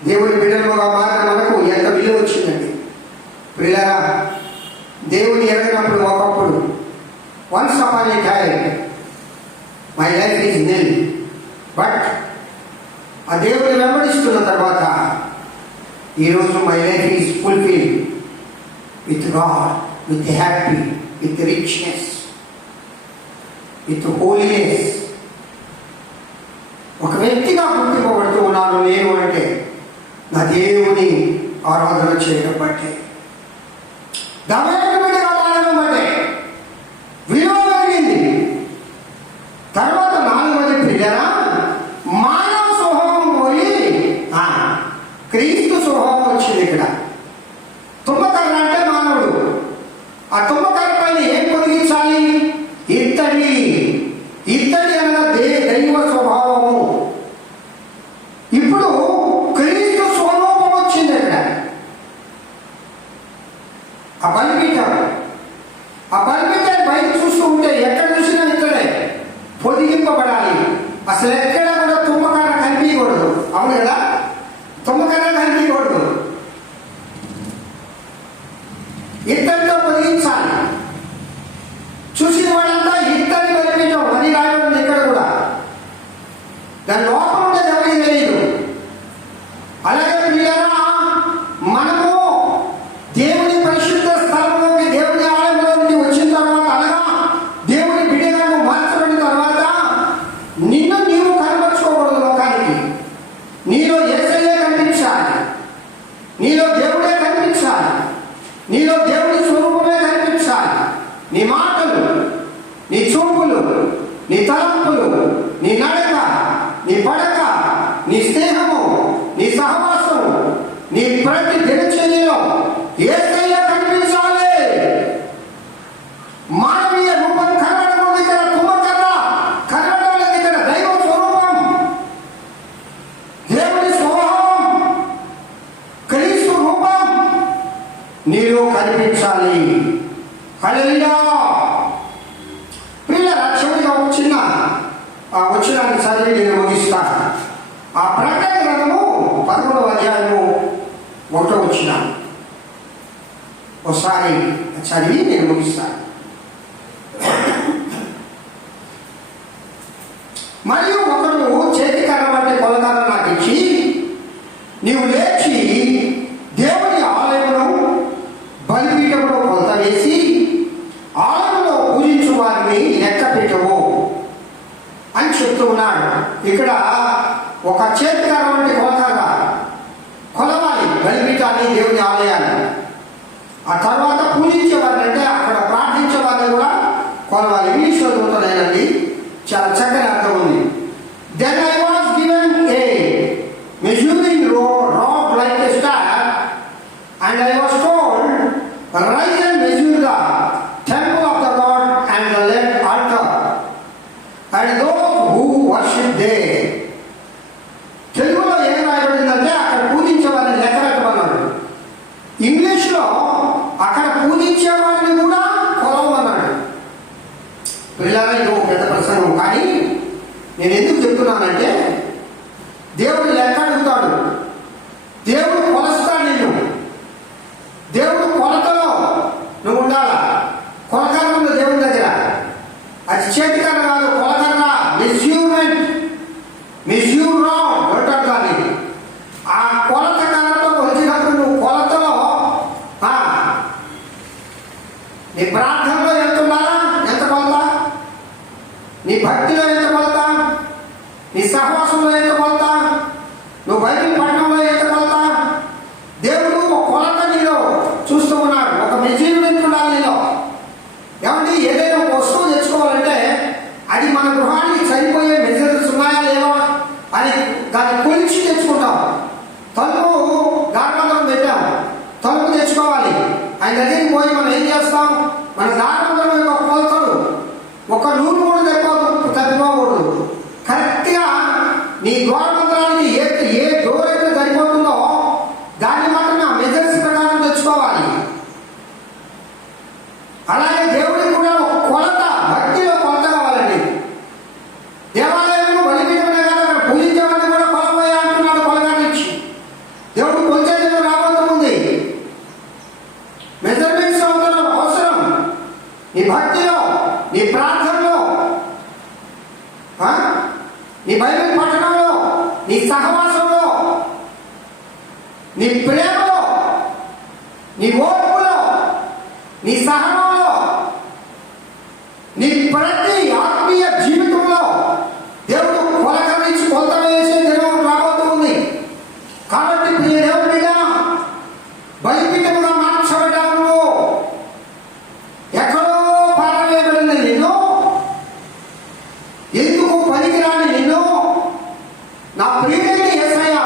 దేవుని బిడ్డలుగా మారిన మనకు ఎంత విలువ వచ్చిందండి. ప్రియులారా, దేవుని ఎరగినప్పుడు ఒకప్పుడు once upon A time my life is nil, but ఆ దేవుని వెంబడిస్తున్న తర్వాత ఈరోజు my life is fulfil with God, with happy, with richness, with holiness. ఒక వ్యక్తిగా గుర్తింపబడుతూ ఉన్నాను నేను అంటే నా దేవుని ఆరాధన చేయడం బట్టే, దమయంగా వాడడం బట్టే విలువ కలిగింది. తర్వాత నాలుగవది ప్రియులారా, మానవ స్వభావం పోయి క్రీస్తు స్వభావం వచ్చింది. ఇక్కడ తుమ్మకర్ర అంటే మానవుడు. ఆ తుమ్మకర్ర పైన ఏం పొదిగించాలి? ఇత్తడి. ఇత్తడి అనగా దైవ స్వభావము. ఇప్పుడు క్రీస్తు స్వరూపం వచ్చింది ఇక్కడ. ఆ బలిపీఠాన్ని బయట చూస్తూ ఉంటే ఎక్కడ చూసినా ఇక్కడే పొదిగింపబడాలి. అసలు ఎక్కడ కూడా తుమ్మకర్ర కనిపించకూడదు. అవును కదా, తుమ్మకర్ర కనిపించకూడదు. ఇత్తడితో పొదిగించాలి. చూసిన వాళ్ళంతా ఇత్తడి బలిపీఠం అని రాయడం ఇక్కడ కూడా. దాని లోపల ఉండేది ఎవరికి తెలియదు. అలాగే ప్రియులారా, మనము దేవుని పరిశుద్ధ స్థలంలోకి, దేవుని ఆలయంలో నుండి వచ్చిన తర్వాత, అనగా దేవుని బిడ్డగా మార్చబడిన తర్వాత నిన్ను నీవు కనపరుచుకోకూడదు లోకానికి. నీలో యేసయ్యే కనిపించాలి, నీలో దేవుడే కనిపించాలి, నీలో దేవుని స్వరూపమే కనిపించాలి. నీ మాటలు, నీ చూపులు, నీ తలంపులు, నీ నడక, నీ పడక, నీ స్నేహము, నీ సహవాసము, నీ ప్రతి దినచర్యలో యేసయ్య కనిపించాలి. మానవీయ రూపం కనబడడం ఇక్కడ తుమ్మకర్ర, కనబడాలి ఇక్కడ దైవ స్వరూపం, దేవుని స్వభావం, క్రీస్తు రూపం నీలో కనిపించాలి. హల్లెలూయా. పిల్లల చివరిగా వచ్చినాన్ని చదివి నేను ముగిస్తాను. ఆ ప్రకటన గ్రంథము 11వ అధ్యాయము 1వ వచనం ఒకసారి చదివి నేను ముగిస్తాను. మరియు ఒకడు చేతికర్ర వంటి కొలకర్ర నాకు ఇచ్చి, నీవు లేచి దేవుని ఆలయమును బలిపీఠములో కొలత వేసి ఆలయంలో పూజించు వారిని లెక్క పెట్టవు అని చెప్తూ ఉన్నాడు. ఇక్కడ ఒక చేతికర్ర వంటి కొలకర్ర కొలవాలి బలిపీఠాన్ని, దేవుని ఆలయాన్ని. ఆ తర్వాత పూజించేవారిని, అంటే అక్కడ ప్రార్థించేవారిని కూడా కొలవాలి. ఇంగ్లీష్లో చదువుతానండి, చాలా చక్కని అర్థం ఉంది. Then I was given a measuring rod like a star and I was told rise and measure the temple of the God and the left altar and those who worship there. తెలుగులో ఏం రాయబడిందంటే అక్కడ పూజించే వారిని లెక్క పెట్టమన్నాడు. ఇంగ్లీష్లో అక్కడ పూజించే వారిని కూడా కొలవమన్నాడు. పిల్లలు ఇది ఒక పెద్ద ప్రసంగం, కానీ నేను ఎందుకు చెప్తున్నానంటే దేవుడు లెక్క అడుగుతాడు, దేవుడు కొలుస్తాడు నిన్ను. దేవుడు కొలతలో నువ్వు ఉండాలా. కొలకర్ర ఉంది దేవుని దగ్గర, అది చేతికర్ర కాదు, కొలకర్ర. మెజూర్మెంట్, మెజూర్ రాడ్ అంటారు దాన్ని. ఆ కొలత కర్రతో కొలిచినప్పుడు నువ్వు కొలతలో నీ ప్రార్థనలో ఎంత ఉండాలా, ఎంత కొలత, నీ భక్తిలో ఎంత కొలత, నీ సహ తెచ్చుకోవాలి. ఆయన దగ్గరికి పోయి మనం ఏం చేస్తాం? మన దారిలో ఒక కొలతలు, ఒక నూనె కూడా తప్పిపోకూడదు. కరెక్ట్గా నీ ద్వారమంత్రానికి ఏ డోర్ అయితే సరిపోతుందో దాన్ని మాత్రం ఆ మెజర్స్ ప్రకారం తెచ్చుకోవాలి. అలాగే దేవుడికి కూడా ఒక కొలత, భక్తిలో కొలత కావాలండి. దేవాలయంలో బలిపీఠమే కాదు, అక్కడ పూజించేవాడిని కూడా కొలపోయా అంటున్నాడు కొలగాని ఇచ్చి. దేవుడు కొలిచేది రాబోతుంది. మెజర్మెంట్స్ అవసరం. నీ భక్తిలో, నీ ప్రార్థనలో, నీ బైబిల్ పఠనంలో, నీ సహవాసంలో, నీ ప్రేమలో, నీ ఓర్పులో, నీ సహనంలో, నీ ప్రతి ఆత్మీయ జీవితంలో దేవుడు కొలత నుంచి కొలత వేసే దినం రాబోతుంది. కాబట్టి ప్రియ దేవుడి బిడ్డ, బలిపీఠముగా మార్చబడ్డావు. ఎక్కడో పారవేయబడిన నిన్ను, ఎందుకు పనికిరాని నిన్ను నా ప్రియుడైన యేసయ్య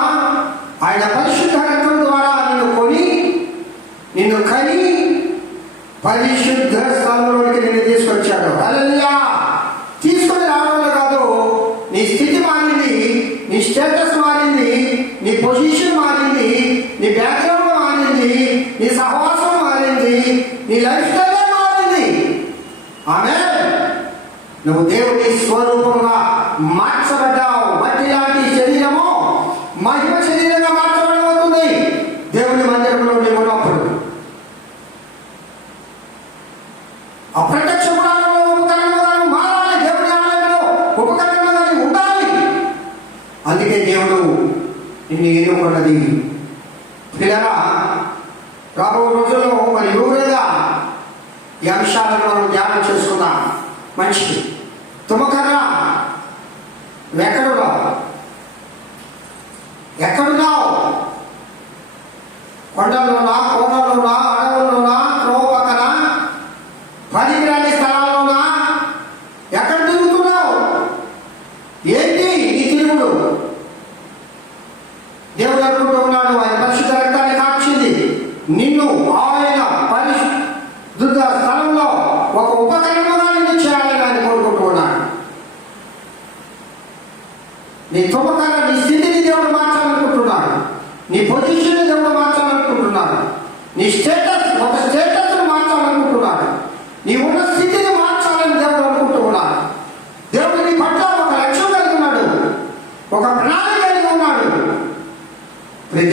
ఆయన పరిశుద్ధ రక్తం ద్వారా నిన్ను కొని, నిన్ను కని పరిశుద్ధ స్థలంలోకి నిన్ను తీసుకొచ్చాడు. హల్లెలూయా. తీసుకొని రావడం కాదు, నీ స్థితి మారింది, నీ స్టేటస్ మారింది, నీ పొజిషన్ మారింది, నీ బ్యాక్గ్రౌండ్ మారింది, నీ సహవాసం మారింది, నీ లైఫ్ స్టైల్ మారింది. ఆమేన్. నువ్వు దేవుని స్వరూపంగా మార్చబడ్డావు. మట్టి లాంటి శరీరము మహిమ శరీరంగా మార్చబడబోతుంది దేవుని మందిరంలో నీవు ఉన్నప్పుడు. అప్రత్యక్ష గుణాలలో ఉపకరణంగా మారాలి. దేవుని ఆలయంలో ఉపకరణంగా ఉండాలి. అందుకే దేవుడు నిన్ను ఎన్నుకున్నది. పిల్లరా, రాబో రోజుల్లో మరి ఎవరుగా ఈ అంశాలను మనం ధ్యానం చేసుకుందాం. మంచిది. తుమ్మకర్ర ఎక్కడున్నావు? కొండల్లోనా, కోటల్లోనా, అడవుల్లోనా, త్రోవ పక్కన, పనికిరాని స్థలాల్లోనా? ఎక్కడ తిరుగుతున్నావు? ఏంటి ఈ తిరుగుడు? దేవుడు అనుకుంటూ ఉన్నాడు, ఆయన పరిశుద్ధ రక్తాన్ని కాల్చింది నిన్ను ఆయన పరిశుద్ధ స్థలంలో ఒక ఉపకరణంగా నిన్ను చేయాలని ఆయన కోరుకుంటూ ఉన్నాడు. నీ తుమ్మకర్ర, నీ స్థితిని దేవుడు మార్చాలనుకుంటున్నాడు. నీ పొజిషన్ దేవుడు మార్చాలనుకుంటున్నాడు. నీ స్టేటస్, ఒక స్టేటస్ మార్చాలనుకుంటున్నాడు. నీ ఉన్న స్థితిని మార్చాలని దేవుడు అనుకుంటూ ఉన్నాడు. దేవుడు నీ పట్ల ఒక లక్ష్యం కలిగి ఉన్నాడు, ఒక ప్రణాళిక కలిగి ఉన్నాడు.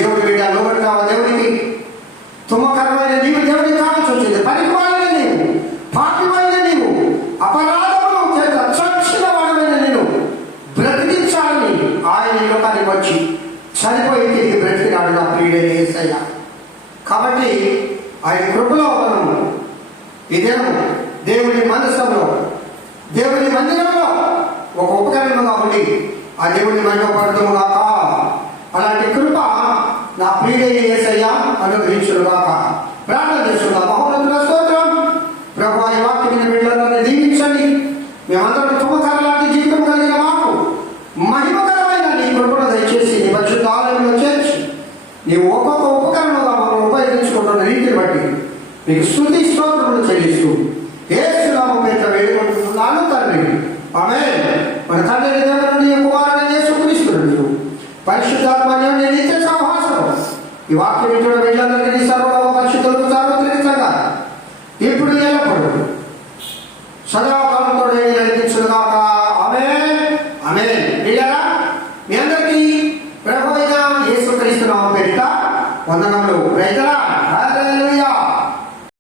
దేవుడి బిడ్డ లోబడి కావాలి దేవుడికి. తుమ్మకరమైన నీవు దేవుడికి కావాల్సి వచ్చింది. పనికిమాలిన నీవు, పాపిమైన నీవు, అపరాధములు చేత చచ్చిన వాడమైన నేను బ్రతికించాలని ఆయన ఈ లోకానికి వచ్చి చనిపోయి తిరిగి బ్రతికినాడు నా ప్రియుడైన యేసయ్య. కాబట్టి ఆయన కృపలో మనము ఇదేమో దేవుని మనస్సులో, దేవుని మందిరంలో ఒక ఉపకరణంగా ఉండి ఆ దేవుని మహిమపడతాము గాక. అలాంటి కృప నా ప్రియుడైన యేసయ్య అనుగ్రహించును గాక. ప్రార్థన చేస్తున్నా. మహోన్నతుల స్తోత్రం ప్రభువా, ఈ వాక్యమైన బిడ్డలను దీవించండి. మేమందరం తుమ్మకర్ర లాంటి జీవితం కలిగిన మాకు మహిమకరమైన నీ కృపను దయచేసి నీ పరిశుద్ధ ఆలయంలో చేర్చి నీవు ఒక్కొక్క ఉపకరణంగా మనం ఉపయోగించుకుంటున్న రీతిని బట్టి నీకు స్తుతి స్తోత్రములు చెల్లిస్తూ యేసు నామమున వేడుకుంటున్నాను తండ్రి. ఆమేన్. మన తండ్రి దేవుని కుమారుడైన యేసుక్రీస్తు పరిశుద్ధాత్మ నిత్య సహవాసం ఈ వాక్యం వింటున్న బిడ్డలందరికీ సర్వలోక పరిశుద్ధులకు సార్వత్రికంగా ఇప్పుడు ఎల్లప్పుడు సదాకాలంతో నడిపించుగాక. ఆమేన్. ఆమేన్. బిడ్డలారా, మీ అందరికీ ప్రభువైన యేసుక్రీస్తు నామమున పేరిట వందనములు. Praise the Lord. హల్లెలూయా.